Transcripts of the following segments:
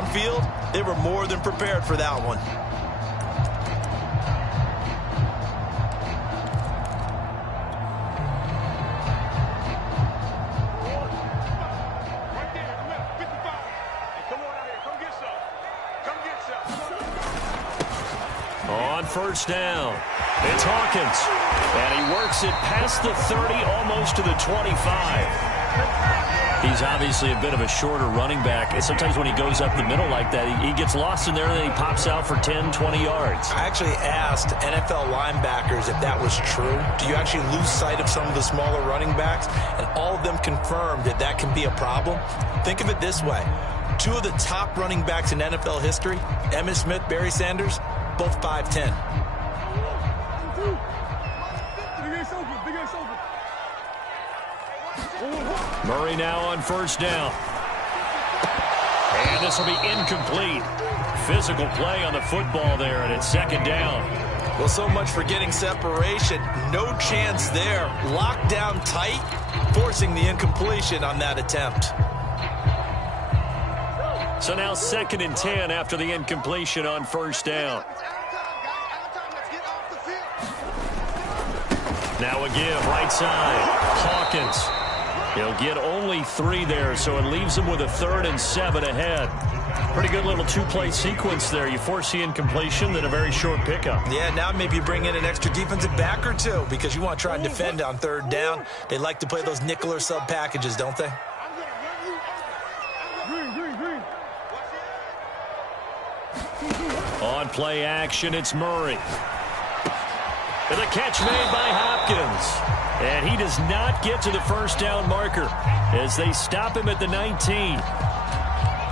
downfield, they were more than prepared for that one. On first down, it's Hawkins. And he works it past the 30, almost to the 25. He's obviously a bit of a shorter running back. And sometimes when he goes up the middle like that, he gets lost in there, and then he pops out for 10, 20 yards. I actually asked NFL linebackers if that was true. Do you actually lose sight of some of the smaller running backs? And all of them confirmed that that can be a problem. Think of it this way. Two of the top running backs in NFL history, Emmitt Smith, Barry Sanders, both 5'10". Murray now on first down. And this will be incomplete. Physical play on the football there, and it's second down. Well, so much for getting separation. No chance there. Locked down tight, forcing the incompletion on that attempt. So now 2nd and 10 after the incompletion on first down. Now a give, right side. Hawkins. He'll get only 3 there, so it leaves him with a 3rd and 7 ahead. Pretty good little two-play sequence there. You force the incompletion, then a very short pickup. Yeah, now maybe you bring in an extra defensive back or two because you want to try and defend on 3rd down. They like to play those nickel or sub packages, don't they? On play action, it's Murray. And the catch made by Hopkins. And he does not get to the first down marker as they stop him at the 19.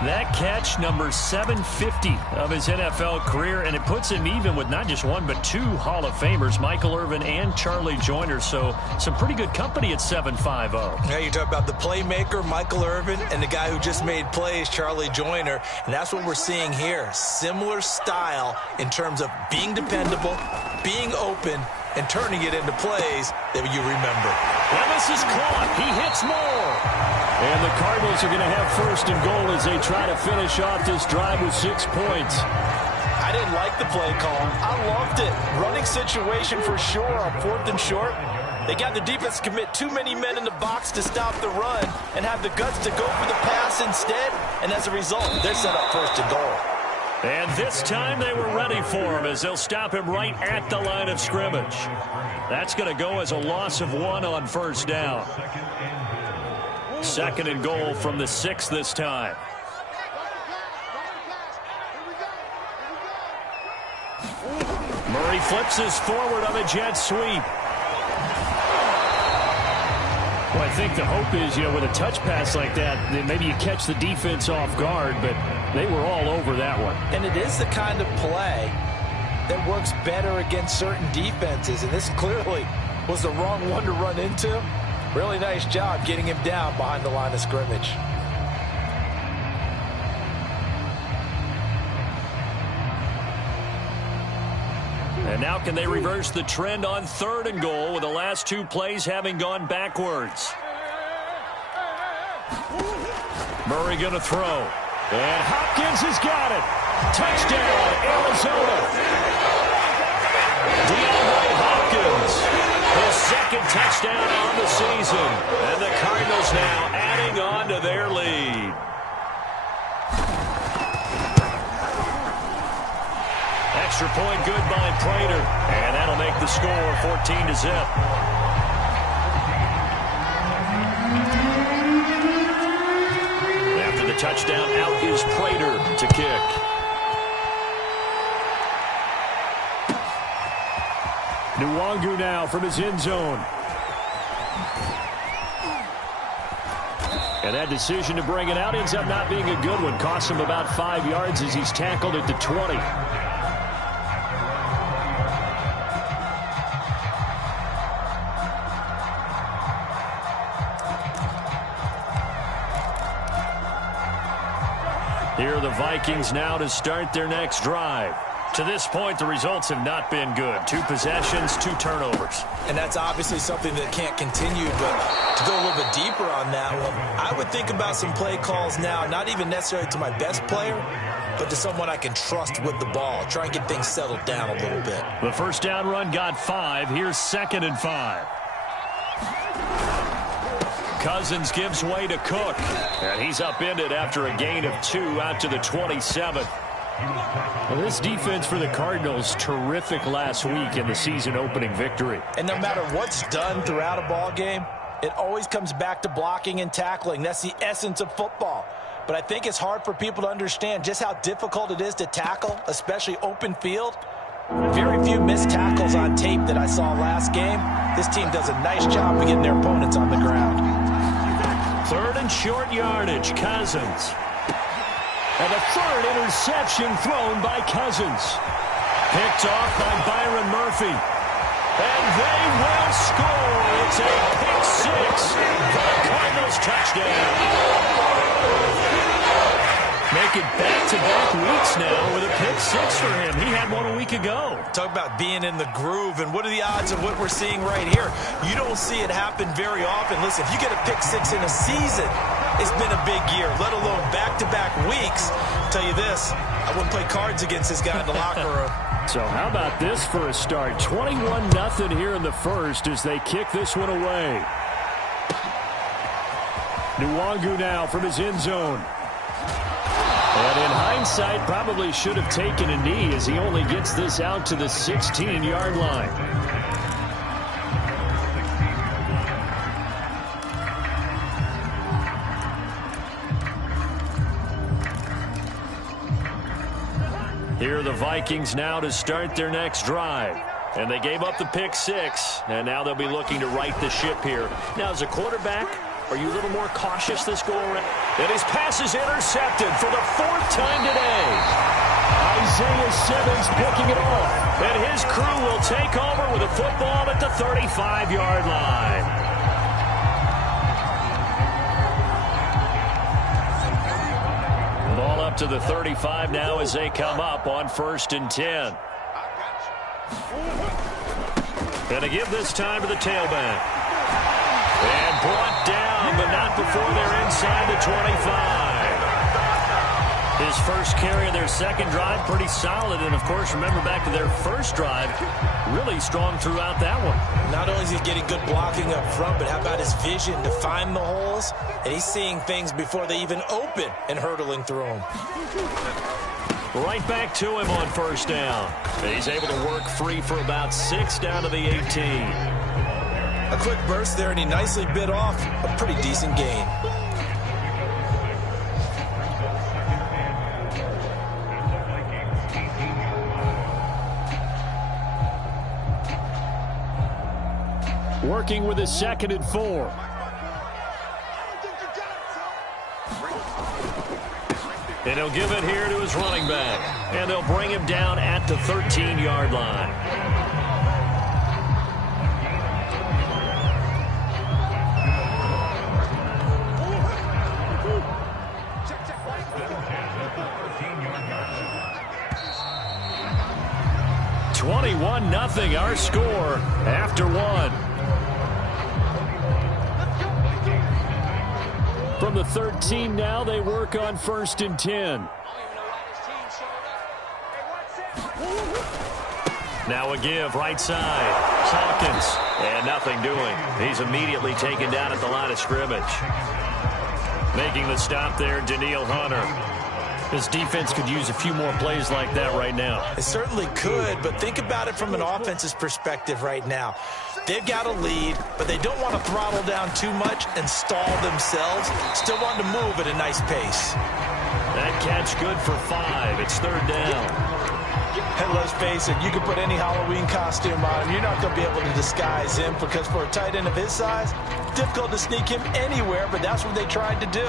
That catch, number 750 of his NFL career, and it puts him even with not just one but 2 Hall of Famers, Michael Irvin and Charlie Joyner. So some pretty good company at 750. Yeah, you talk about the playmaker, Michael Irvin, and the guy who just made plays, Charlie Joyner. And that's what we're seeing here. Similar style in terms of being dependable, being open, and turning it into plays that you remember. And this is caught. He hits more. And the Cardinals are going to have 1st and goal as they try to finish off this drive with 6 points. I didn't like the play call. I loved it. Running situation for sure on 4th and short. They got the defense to commit too many men in the box to stop the run and have the guts to go for the pass instead. And as a result, they're set up 1st and goal. And this time they were ready for him as they'll stop him right at the line of scrimmage. That's going to go as a loss of 1 on first down. 2nd and goal from the 6 this time. Murray flips this forward on a jet sweep. Well, I think the hope is, with a touch pass like that, then maybe you catch the defense off guard, but they were all over that one. And it is the kind of play that works better against certain defenses, and this clearly was the wrong one to run into. Really nice job getting him down behind the line of scrimmage. And now can they reverse the trend on 3rd and goal with the last 2 plays having gone backwards? Murray going to throw. And Hopkins has got it. Touchdown, Arizona. DeAndre Hopkins, his 2nd touchdown on the season. And the Cardinals now adding on to their lead. Extra point good by Prater. And that'll make the score 14-0. After the touchdown, out is Prater to kick. Nwangu now from his end zone. And that decision to bring it out ends up not being a good one. Costs him about 5 yards as he's tackled at the 20. Here are the Vikings now to start their next drive. To this point, the results have not been good. 2 possessions, 2 turnovers. And that's obviously something that can't continue, but to go a little bit deeper on that one, I would think about some play calls now, not even necessarily to my best player, but to someone I can trust with the ball. Try and get things settled down a little bit. The first down run got 5. Here's 2nd and 5. Cousins gives way to Cook. And he's upended after a gain of 2 out to the 27. Well, this defense for the Cardinals, terrific last week in the season-opening victory. And no matter what's done throughout a ball game, it always comes back to blocking and tackling. That's the essence of football. But I think it's hard for people to understand just how difficult it is to tackle, especially open field. Very few missed tackles on tape that I saw last game. This team does a nice job of getting their opponents on the ground. 3rd and short yardage, Cousins. And a 3rd interception thrown by Cousins. Picked off by Byron Murphy. And they will score. It's a pick 6 for the Cardinals touchdown. Make it back-to-back weeks now with a pick 6 for him. He had one a week ago. Talk about being in the groove, and what are the odds of what we're seeing right here? You don't see it happen very often. Listen, if you get a pick 6 in a season, it's been a big year, let alone back-to-back weeks. I'll tell you this, I wouldn't play cards against this guy in the locker room. So how about this for a start? 21-0 here in the first as they kick this one away. Nwangu now from his end zone. And in hindsight, probably should have taken a knee as he only gets this out to the 16-yard line. Here are the Vikings now to start their next drive. And they gave up the pick 6, and now they'll be looking to right the ship here. Now, as a quarterback, are you a little more cautious this go-around? And his pass is intercepted for the 4th time today. Isaiah Simmons picking it off. And his crew will take over with a football at the 35-yard line. Ball up to the 35 now as they come up on 1st and 10. And to give this time to the tailback. And brought down, but not before they're inside the 25. His first carry of their second drive, pretty solid. And, of course, remember back to their first drive, really strong throughout that one. Not only is he getting good blocking up front, but how about his vision to find the holes? And he's seeing things before they even open and hurdling through them. Right back to him on 1st down. And he's able to work free for about 6 down to the 18. A quick burst there, and he nicely bit off a pretty decent gain. Working with his 2nd and 4. And he'll give it here to his running back. And they'll bring him down at the 13-yard line. Nothing, our score after 1. From the 13 now, they work on 1st and 10. Now a give, right side. Hawkins, and nothing doing. He's immediately taken down at the line of scrimmage. Making the stop there, Danielle Hunter. This defense could use a few more plays like that right now. It certainly could, but think about it from an offense's perspective right now. They've got a lead, but they don't want to throttle down too much and stall themselves. Still want to move at a nice pace. That catch good for 5. It's 3rd down. And let's face it, you can put any Halloween costume on him. You're not going to be able to disguise him because for a tight end of his size, difficult to sneak him anywhere, but that's what they tried to do.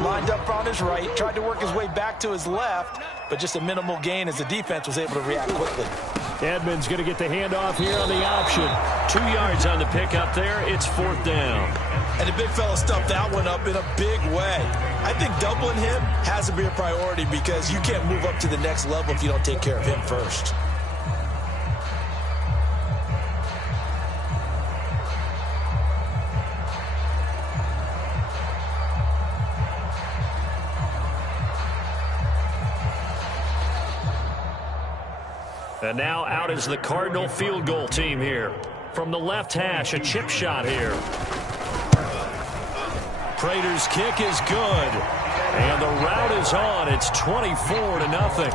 Lined up on his right, tried to work his way back to his left, but just a minimal gain as the defense was able to react quickly. Edmonds going to get the handoff here on the option. 2 yards on the pickup there. It's 4th down. And the big fella stuffed that one up in a big way. I think doubling him has to be a priority because you can't move up to the next level if you don't take care of him first. And now out is the Cardinal field goal team here. From the left hash, a chip shot here. Prater's kick is good. And the route is on. It's 24-0.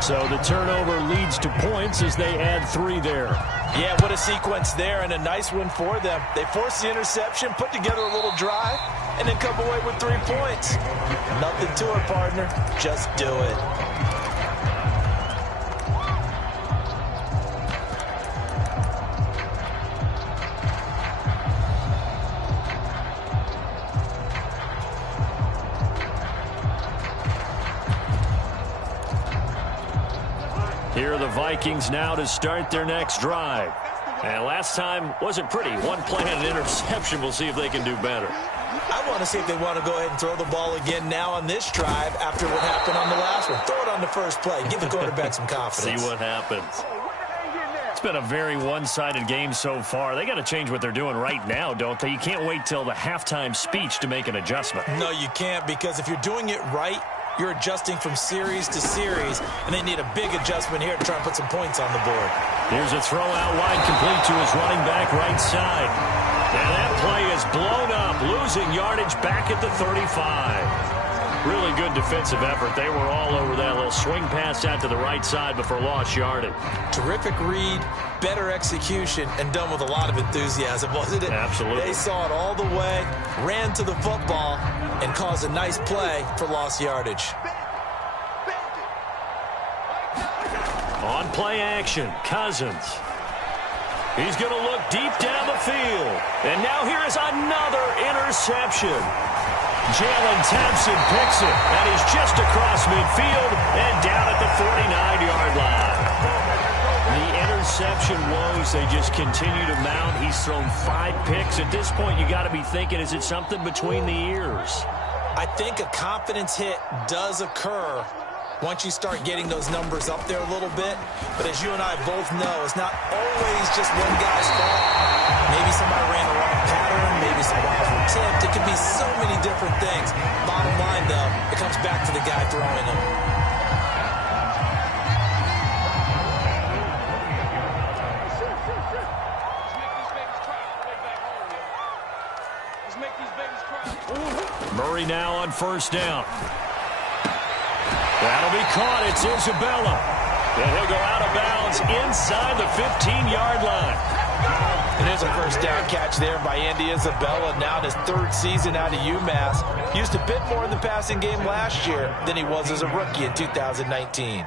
So the turnover leads to points as they add 3 there. Yeah, what a sequence there, and a nice one for them. They forced the interception, put together a little drive, and then come away with 3 points. Nothing to it, partner. Just do it. Here are the Vikings now to start their next drive. And last time wasn't pretty. One play and an interception. We'll see if they can do better. I want to see if they want to go ahead and throw the ball again now on this drive after what happened on the last one. Throw it on the first play. Give the quarterback some confidence. See what happens. It's been a very one-sided game so far. They got to change what they're doing right now, don't they? You can't wait till the halftime speech to make an adjustment. No, you can't, because if you're doing it right, you're adjusting from series to series, and they need a big adjustment here to try and put some points on the board. Here's a throw out wide, complete to his running back right side. And that play is blown up, losing yardage back at the 35. Really good defensive effort. They were all over that little swing pass out to the right side before lost yardage. Terrific read, better execution, and done with a lot of enthusiasm, wasn't it? Absolutely. They saw it all the way, ran to the football, and caused a nice play for lost yardage. On play action, Cousins. He's going to look deep down the field. And now here is another interception. Jalen Thompson picks it, and he's just across midfield and down at the 49-yard line. The interception woes, they just continue to mount. He's thrown 5 picks. At this point, you got to be thinking, is it something between the ears? I think a confidence hit does occur once you start getting those numbers up there a little bit. But as you and I both know, it's not always just one guy's fault. Maybe somebody ran the wrong pattern. Maybe some balls were tipped. It could be so many different things. Bottom line, though, it comes back to the guy throwing them. Murray now on first down. That'll be caught. It's Isabella. And he'll go out of bounds inside the 15-yard line. And there's a first down catch there by Andy Isabella. Now in his 3rd season out of UMass. Used a bit more in the passing game last year than he was as a rookie in 2019.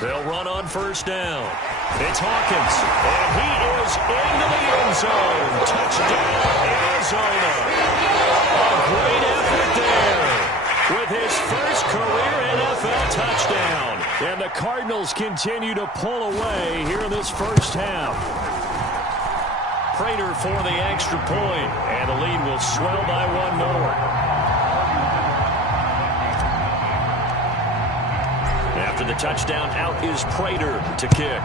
They'll run on first down. It's Hawkins. And he is into the end zone. Touchdown, Arizona. A great effort there with his first career NFL touchdown. And the Cardinals continue to pull away here in this first half. Prater for the extra point, and the lead will swell by 1 more. After the touchdown, out is Prater to kick.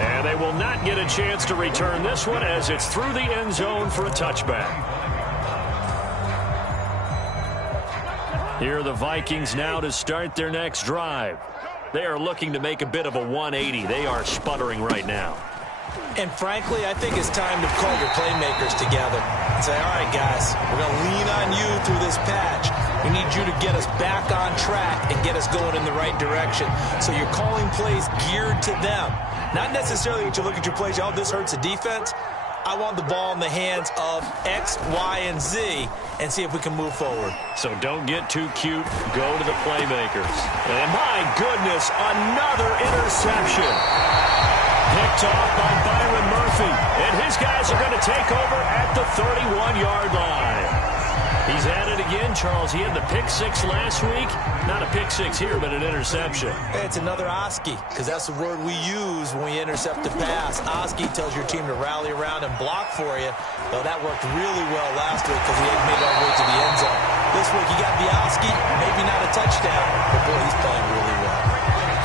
And they will not get a chance to return this one as it's through the end zone for a touchback. Here are the Vikings now to start their next drive. They are looking to make a bit of a 180. They are sputtering right now. And frankly, I think it's time to call your playmakers together and say, all right, guys, we're going to lean on you through this patch. We need you to get us back on track and get us going in the right direction. So you're calling plays geared to them. Not necessarily that you look at your plays, oh, this hurts the defense. I want the ball in the hands of X, Y, and Z and see if we can move forward. So don't get too cute. Go to the playmakers. And my goodness, another interception. Picked off by Byron Murphy. And his guys are going to take over at the 31-yard line. He's at it again, Charles. He had the pick six last week. Not a pick six here, but an interception. Hey, it's another Oski, because that's the word we use when we intercept a pass. Oski tells your team to rally around and block for you. Well, that worked really well last week because he had made our way to the end zone. This week, you got the Oski, maybe not a touchdown, but boy, he's playing really well.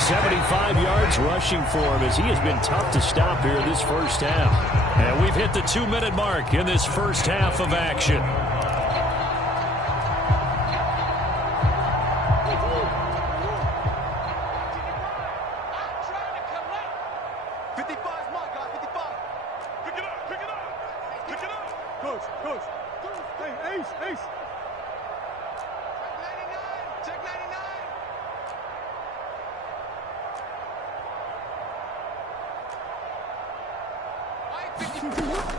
75 yards rushing for him as he has been tough to stop here this first half. And we've hit the 2-minute mark in this first half of action.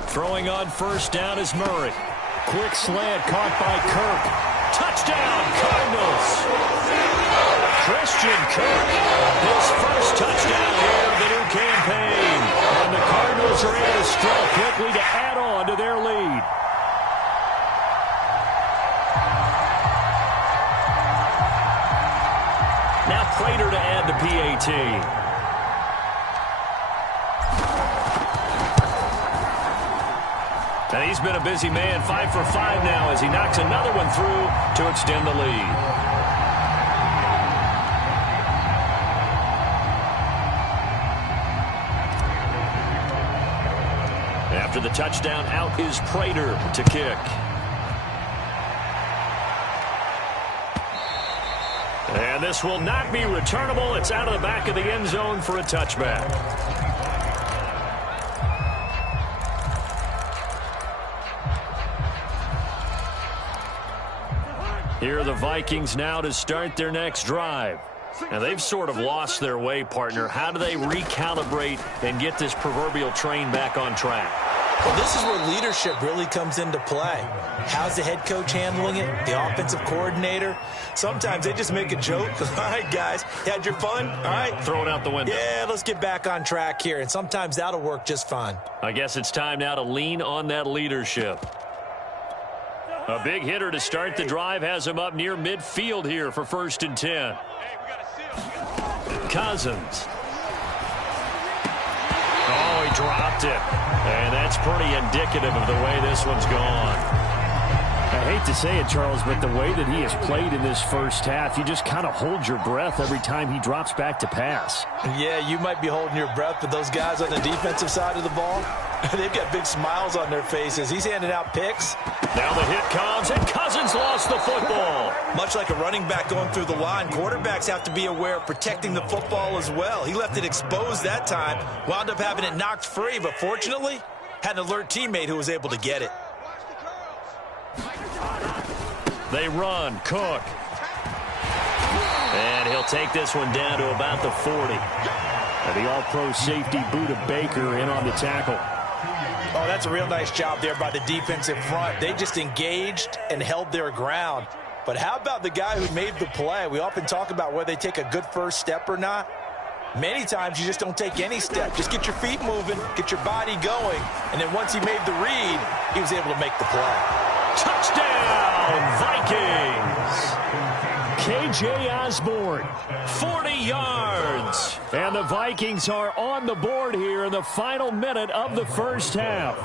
Throwing on first down is Murray. Quick slant caught by Kirk. Touchdown, Cardinals. Christian Kirk, his first touchdown here of the new campaign. And the Cardinals are able to strike quickly to add on to their lead. Now Prater to add the PAT. And he's been a busy man, 5 for 5 now as he knocks another one through to extend the lead. After the touchdown, out is Prater to kick. And this will not be returnable. It's out of the back of the end zone for a touchback. Here are the Vikings now to start their next drive. Now, they've sort of lost their way, partner. How do they recalibrate and get this proverbial train back on track? Well, this is where leadership really comes into play. How's the head coach handling it? The offensive coordinator? Sometimes they just make a joke. All right, guys, had your fun? All right. Throw it out the window. Yeah, let's get back on track here. And sometimes that'll work just fine. I guess it's time now to lean on that leadership. A big hitter to start the drive has him up near midfield here for 1st and 10. Cousins. Oh, he dropped it. And that's pretty indicative of the way this one's gone. I hate to say it, Charles, but the way that he has played in this first half, you just kind of hold your breath every time he drops back to pass. Yeah, you might be holding your breath, but those guys on the defensive side of the ball, they've got big smiles on their faces. He's handing out picks. Now the hit comes, and Cousins lost the football. Much like a running back going through the line, quarterbacks have to be aware of protecting the football as well. He left it exposed that time, wound up having it knocked free, but fortunately, had an alert teammate who was able to get it. They run, Cook. And he'll take this one down to about the 40. And the all-pro safety Buda Baker in on the tackle. Oh, that's a real nice job there by the defensive front. They just engaged and held their ground. But how about the guy who made the play? We often talk about whether they take a good first step or not. Many times you just don't take any step. Just get your feet moving, get your body going, and then once he made the read, he was able to make the play. Touchdown, Vikings! K.J. Osborne, 40 yards. And the Vikings are on the board here in the final minute of the first half.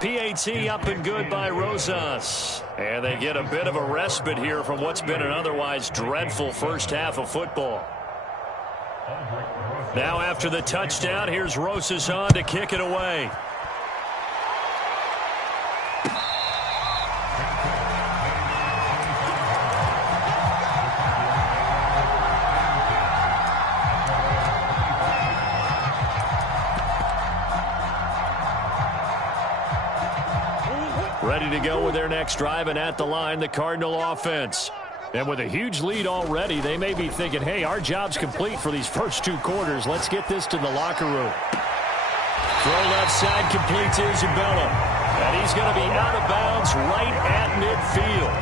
PAT up and good by Rosas. And they get a bit of a respite here from what's been an otherwise dreadful first half of football. Now after the touchdown, here's Rosas on to kick it away. Ready to go with their next drive, and at the line, the Cardinal offense. And with a huge lead already, they may be thinking, hey, our job's complete for these first 2 quarters. Let's get this to the locker room. Throw left side complete to Isabella. And he's going to be out of bounds right at midfield.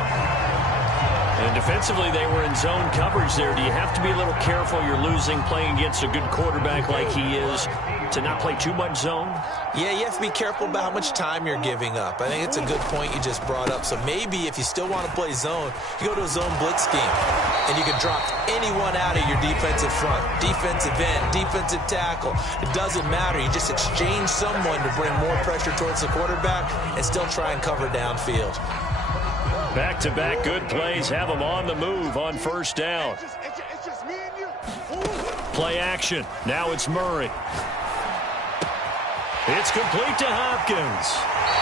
And defensively, they were in zone coverage there. Do you have to be a little careful? You're losing playing against a good quarterback like he is. to not play too much zone? Yeah, you have to be careful about how much time you're giving up. I think it's a good point you just brought up. So maybe if you still want to play zone, you go to a zone blitz scheme, and you can drop anyone out of your defensive front, defensive end, defensive tackle. It doesn't matter. You just exchange someone to bring more pressure towards the quarterback and still try and cover downfield. Back-to-back good plays have them on the move on first down. Play action. Now it's Murray. It's complete to Hopkins.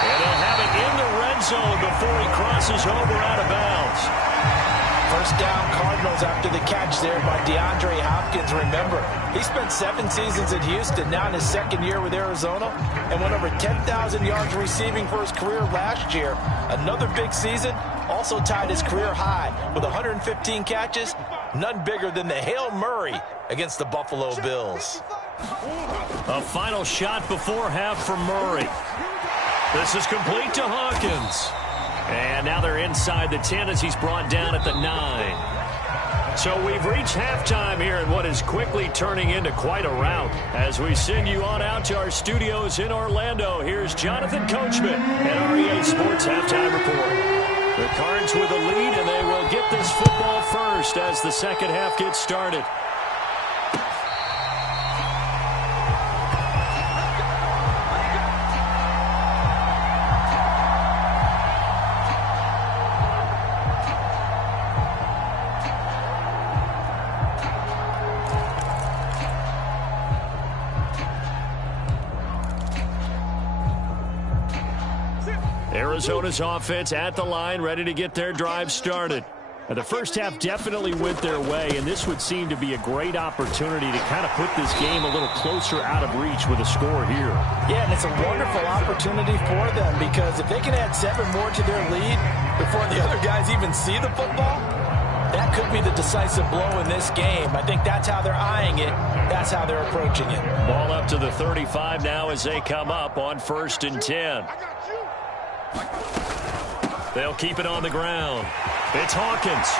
And they'll have it in the red zone before he crosses over out of bounds. First down Cardinals after the catch there by DeAndre Hopkins. Remember, he spent 7 seasons in Houston, now in his second year with Arizona, and went over 10,000 yards receiving for his career last year. Another big season, also tied his career high with 115 catches, none bigger than the Hail Murray against the Buffalo Bills. A final shot before half from Murray. This is complete to Hawkins. And now they're inside the 10 as he's brought down at the 9. So we've reached halftime here in what is quickly turning into quite a rout. As we send you on out to our studios in Orlando, here's Jonathan Coachman at REA Sports Halftime Report. The Cards with a lead, and they will get this football first as the second half gets started. Arizona's offense at the line, ready to get their drive started. Now, the first half definitely went their way, and this would seem to be a great opportunity to kind of put this game a little closer out of reach with a score here. Yeah, and it's a wonderful opportunity for them because if they can add 7 more to their lead before the other guys even see the football, that could be the decisive blow in this game. I think that's how they're eyeing it. That's how they're approaching it. Ball up to the 35 now as they come up on 1st and 10. They'll keep it on the ground. It's Hawkins.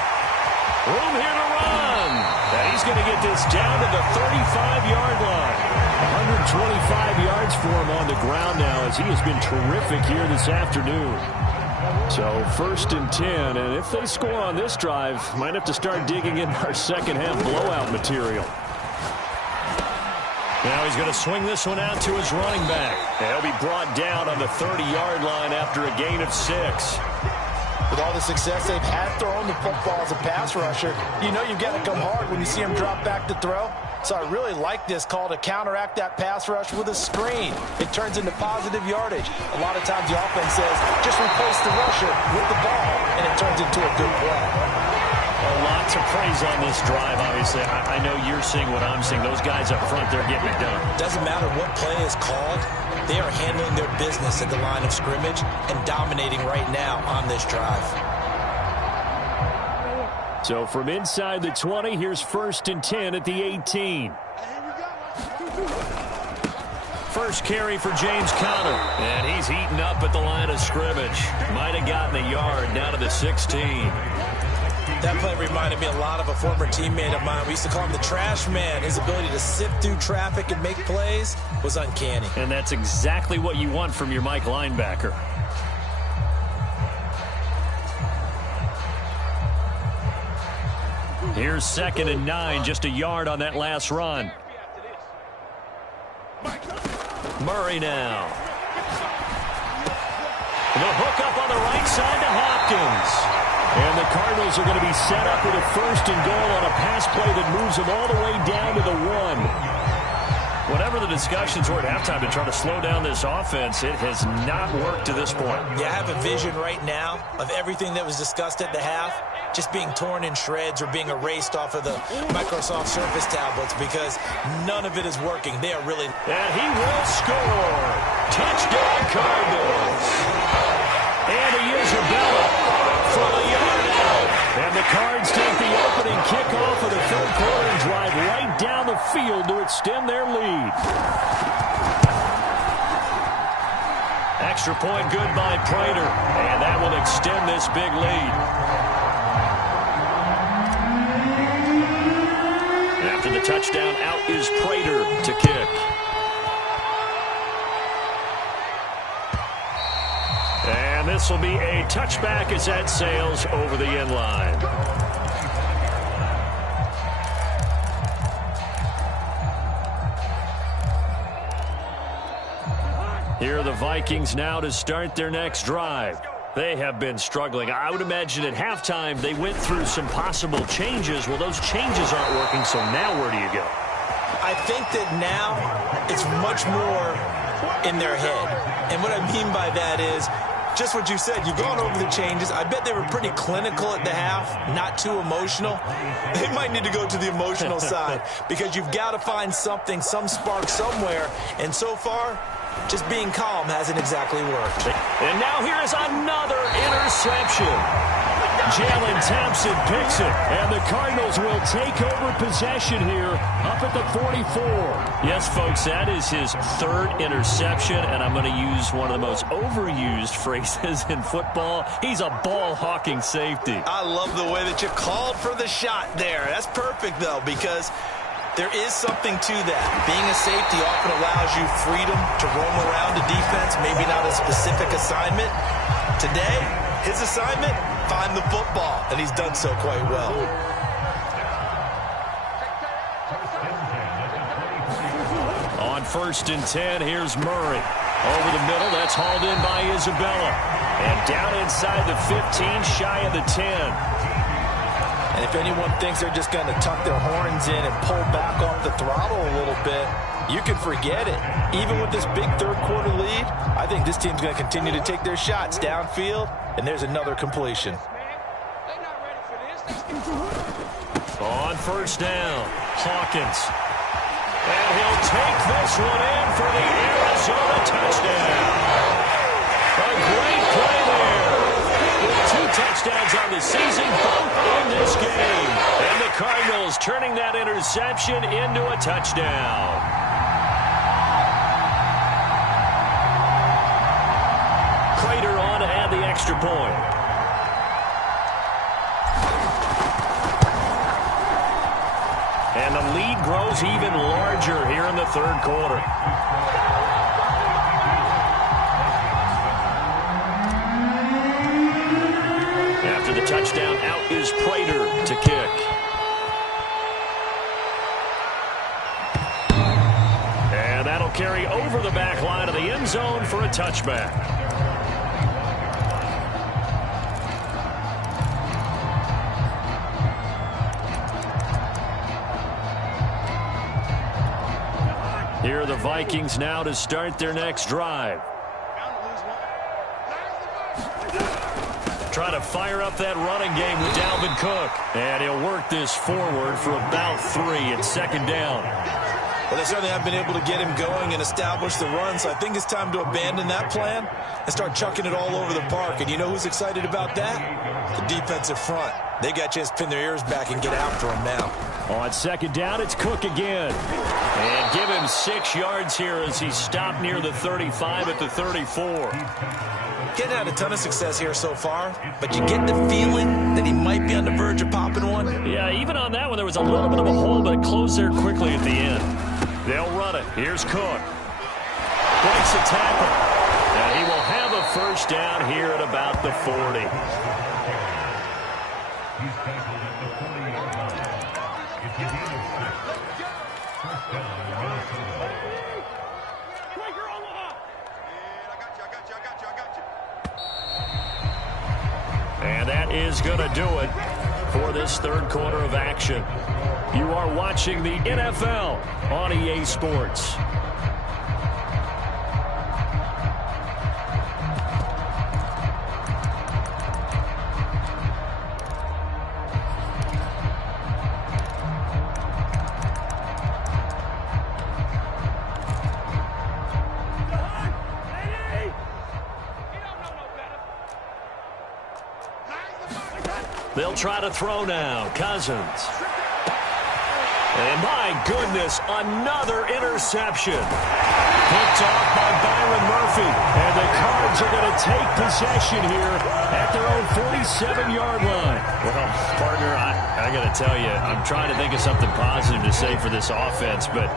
Room here to run. And he's going to get this down to the 35-yard line. 125 yards for him on the ground now as he has been terrific here this afternoon. So 1st and 10, and if they score on this drive, might have to start digging in our second half blowout material. Now he's going to swing this one out to his running back. And he'll be brought down on the 30-yard line after a gain of 6. With all the success they've had throwing the football as a pass rusher, you know you've got to come hard when you see him drop back to throw. So I really like this call to counteract that pass rush with a screen. It turns into positive yardage. A lot of times the offense says, just replace the rusher with the ball, and it turns into a good play. A lot to praise on this drive, obviously. I know you're seeing what I'm seeing. Those guys up front, they're getting it done. Doesn't matter what play is called. They are handling their business at the line of scrimmage and dominating right now on this drive. So from inside the 20, here's 1st and 10 at the 18. First carry for James Conner. And he's eaten up at the line of scrimmage. Might have gotten a yard down to the 16. That play reminded me a lot of a former teammate of mine. We used to call him the trash man. His ability to sift through traffic and make plays was uncanny. And that's exactly what you want from your Mike linebacker. Here's 2nd and 9, just a yard on that last run. Murray now. The hook up on the right side to Hopkins. And the Cardinals are going to be set up with a 1st and goal on a pass play that moves them all the way down to the 1. Whatever the discussions were at halftime to try to slow down this offense, it has not worked to this point. Yeah, I have a vision right now of everything that was discussed at the half just being torn in shreds or being erased off of the Microsoft Surface tablets because none of it is working. They are really... And he will score. Touchdown, Cardinals. And he is Bella for the yard out. And the Cards take the opening kickoff of the 3rd quarter and drive right down the field to extend their lead. Extra point good by Prater. And that will extend this big lead. After the touchdown, out is Prater to kick. this will be a touchback as that sails over the end line. Here are the Vikings now to start their next drive. They have been struggling. I would imagine at halftime they went through some possible changes. Well, those changes aren't working, so now where do you go? I think that now it's much more in their head. And what I mean by that is just what you said. You've gone over the changes. I bet they were pretty clinical at the half, not too emotional. They might need to go to the emotional side because you've got to find something, some spark somewhere. And so far, just being calm hasn't exactly worked. And now here is another interception. Jalen Thompson picks it, and the Cardinals will take over possession here up at the 44. Yes, folks, that is his third interception, and I'm going to use one of the most overused phrases in football. He's a ball-hawking safety. I love the way that you called for the shot there. That's perfect, though, because there is something to that. Being a safety often allows you freedom to roam around the defense, maybe not a specific assignment. Today, his assignment, find the football, and he's done so quite well. On 1st and 10, here's Murray. Over the middle, that's hauled in by Isabella. And down inside the 15, shy of the 10. And if anyone thinks they're just going to tuck their horns in and pull back off the throttle a little bit, you can forget it. Even with this big third-quarter lead, I think this team's going to continue to take their shots downfield, and there's another completion. On 1st down, Hawkins. And he'll take this one in for the Arizona touchdown. A great play there. With 2 touchdowns on the season, both in this game. And the Cardinals turning that interception into a touchdown. Prater on to add the extra point. And the lead grows even larger here in the third quarter. After the touchdown, out is Prater to kick. And that'll carry over the back line of the end zone for a touchback. Here are the Vikings now to start their next drive. Try to fire up that running game with Dalvin Cook. And he'll work this forward for about 3 at 2nd down. Well, they certainly haven't been able to get him going and establish the run, so I think it's time to abandon that plan and start chucking it all over the park. And you know who's excited about that? The defensive front. They got a chance to pin their ears back and get after him now. On 2nd down, it's Cook again. And give him 6 yards here as he stopped near the 35 at the 34. Getting had a ton of success here so far, but you get the feeling that he might be on the verge of popping one. Yeah, even on that one, there was a little bit of a hole, but it closed there quickly at the end. They'll run it. Here's Cook. Breaks a tackle. And he will have a 1st down here at about the 40. And that is going to do it for this third quarter of action. You are watching the NFL on EA Sports. They'll try to throw now. Cousins. And my goodness, another interception. Picked off by Byron Murphy. And the Cards are going to take possession here at their own 47-yard line. Well, partner, I got to tell you, I'm trying to think of something positive to say for this offense, but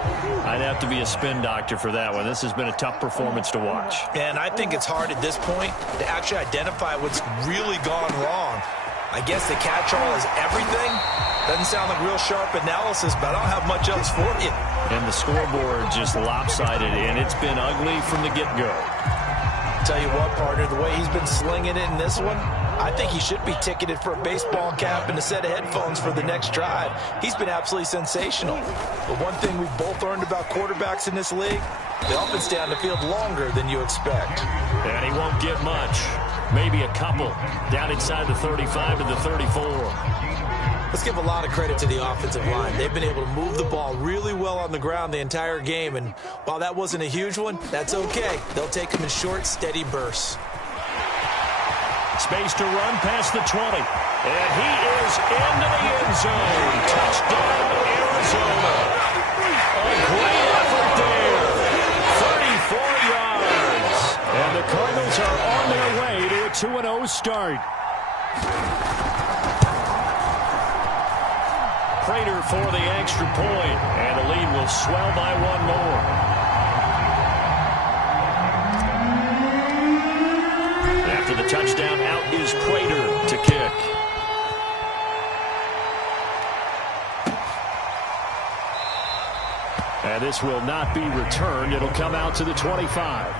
I'd have to be a spin doctor for that one. This has been a tough performance to watch. And I think it's hard at this point to actually identify what's really gone wrong. I guess the catch-all is everything. Doesn't sound like real sharp analysis, but I don't have much else for you. And the scoreboard just lopsided, and it's been ugly from the get-go. Tell you what, partner, the way he's been slinging it in this one, I think he should be ticketed for a baseball cap and a set of headphones for the next drive. He's been absolutely sensational. But one thing we've both learned about quarterbacks in this league, they often stay on the field longer than you expect. And he won't get much. Maybe a couple down inside the 35 to the 34. Let's give a lot of credit to the offensive line. They've been able to move the ball really well on the ground the entire game, and while that wasn't a huge one, that's okay. They'll take them in short, steady bursts. Space to run past the 20. And he is into the end zone. Touchdown, Arizona. A great effort there. 34 yards. And the Cardinals are on their way to a 2-0 start. Prater for the extra point, and the lead will swell by one more. After the touchdown, out is Prater to kick. And this will not be returned. It'll come out to the 25.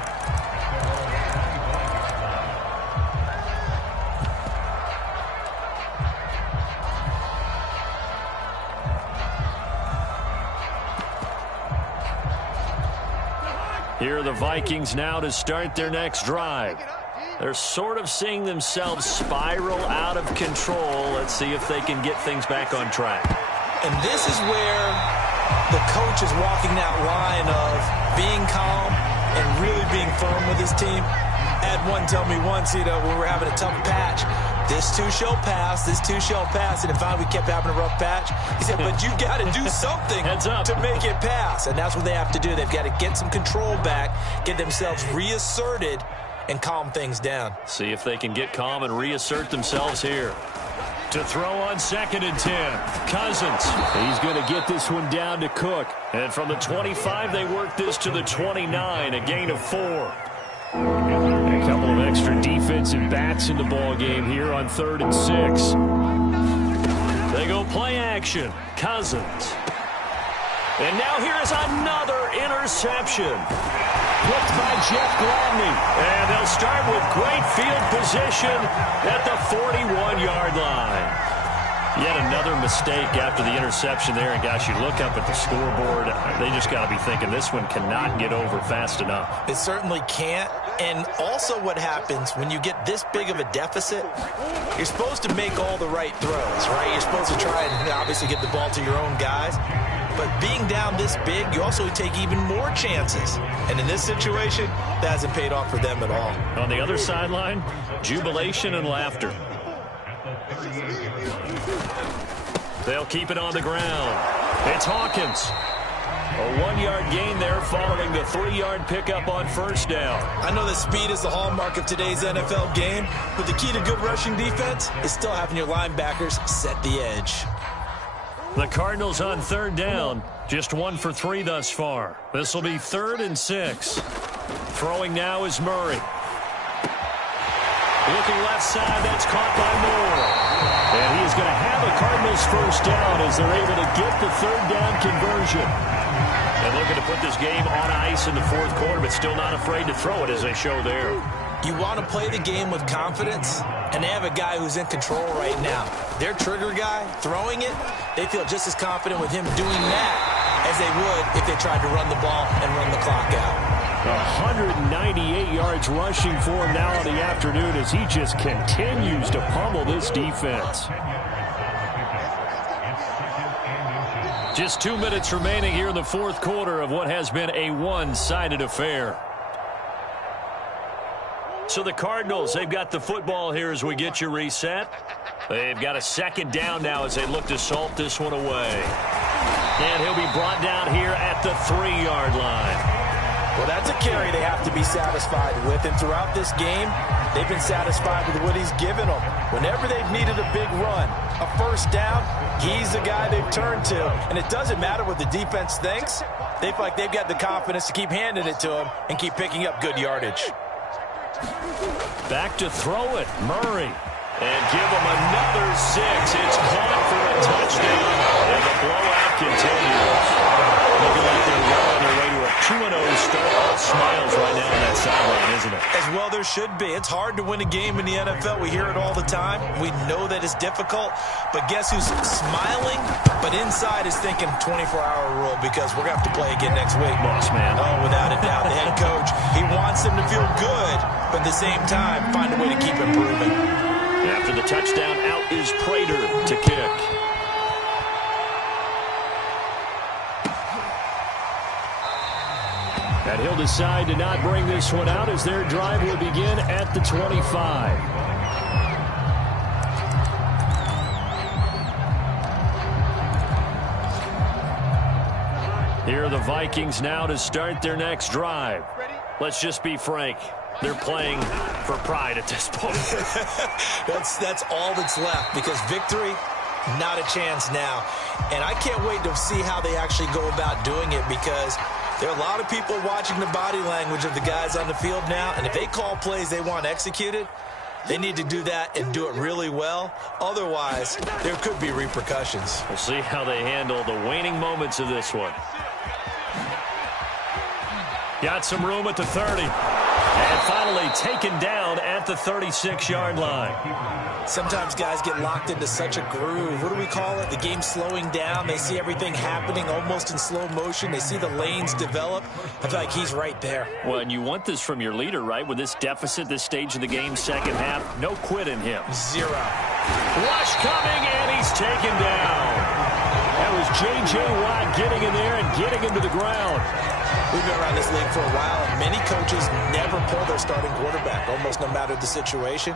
Here are the Vikings now to start their next drive. They're sort of seeing themselves spiral out of control. Let's see if they can get things back on track. And this is where the coach is walking that line of being calm and really being firm with his team. I had one tell me once, when we were having a tough patch, this too shall pass, this too shall pass. And if finally we kept having a rough patch, he said, but you got to do something to make it pass. And that's what they have to do. They've got to get some control back, get themselves reasserted, and calm things down. See if they can get calm and reassert themselves here. To throw on 2nd and 10. Cousins. He's going to get this one down to Cook. And from the 25, they work this to the 29, a gain of 4. A couple of extra defensive backs in the ball game here on 3rd and 6. They go play action. Cousins. And now here's another interception. Picked by Jeff Gladney. And they'll start with great field position at the 41-yard line. Yet another mistake after the interception there. And, gosh, you look up at the scoreboard, they just got to be thinking this one cannot get over fast enough. It certainly can't. And also what happens when you get this big of a deficit, you're supposed to make all the right throws, right? You're supposed to try and obviously get the ball to your own guys. But being down this big, you also take even more chances. And in this situation, that hasn't paid off for them at all. On the other sideline, jubilation and laughter. They'll keep it on the ground. It's Hawkins. A 1-yard gain there following the 3-yard pickup on 1st down. I know that speed is the hallmark of today's NFL game, but the key to good rushing defense is still having your linebackers set the edge. The Cardinals on 3rd down, just 1 for 3 thus far. This will be 3rd and 6. Throwing now is Murray. Looking left side, that's caught by Moore. And he is going to have a Cardinals 1st down as they're able to get the 3rd down conversion. And looking to put this game on ice in the 4th quarter, but still not afraid to throw it as they show there. You want to play the game with confidence, and they have a guy who's in control right now. Their trigger guy, throwing it, they feel just as confident with him doing that as they would if they tried to run the ball and run the clock out. 198 yards rushing for him now in the afternoon as he just continues to pummel this defense. Just 2 minutes remaining here in the 4th quarter of what has been a one-sided affair. So the Cardinals, they've got the football here as we get you reset. They've got a 2nd down now as they look to salt this one away. And he'll be brought down here at the 3-yard line. Well, that's a carry they have to be satisfied with. And throughout this game, they've been satisfied with what he's given them. Whenever they've needed a big run, a first down, he's the guy they've turned to. And it doesn't matter what the defense thinks. They feel like they've got the confidence to keep handing it to him and keep picking up good yardage. Back to throw it, Murray. And give him another 6. It's caught for a touchdown, and the blowout continues. Looking like they're well on their way to a 2-0 start. All smiles right now on that sideline, isn't it? As well there should be. It's hard to win a game in the NFL. We hear it all the time. We know that it's difficult. But guess who's smiling? But inside is thinking 24-hour rule because we're going to have to play again next week. Boss man. Oh, without a doubt. The head coach, he wants them to feel good, but at the same time, find a way to keep improving. After the touchdown, out is Prater to kick. And he'll decide to not bring this one out as their drive will begin at the 25. Here are the Vikings now to start their next drive. Let's just be frank. They're playing for pride at this point. That's all that's left because victory, not a chance now. And I can't wait to see how they actually go about doing it because there are a lot of people watching the body language of the guys on the field now. And if they call plays they want executed, they need to do that and do it really well. Otherwise, there could be repercussions. We'll see how they handle the waning moments of this one. Got some room at the 30. And finally taken down at the 36-yard line. Sometimes guys get locked into such a groove. What do we call it? The game slowing down. They see everything happening almost in slow motion. They see the lanes develop. I feel like he's right there. Well, and you want this from your leader, right? With this deficit, this stage of the game, second half, no quit in him. 0. Rush coming, and he's taken down. That was J.J. Watt getting in there and getting him to the ground. We've been around this league for a while, and many coaches never pull their starting quarterback, almost no matter the situation.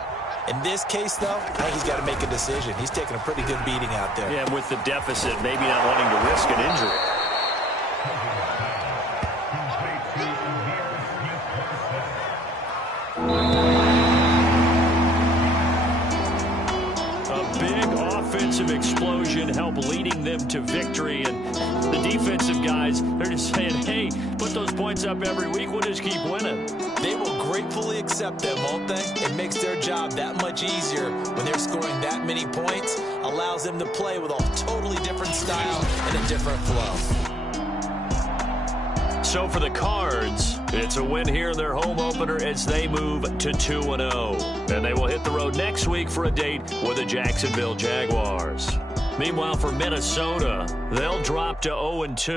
In this case, though, I think he's got to make a decision. He's taking a pretty good beating out there. Yeah, with the deficit, maybe not wanting to risk an injury. A big offensive explosion helped leading them to victory, and the defensive guys, they're just saying, hey, put those points up every week, we'll just keep winning. They will gratefully accept them, won't they? It makes their job that much easier when they're scoring that many points, allows them to play with a totally different style and a different flow. So for the Cards, it's a win here in their home opener as they move to 2-0. And they will hit the road next week for a date with the Jacksonville Jaguars. Meanwhile, for Minnesota, they'll drop to 0-2.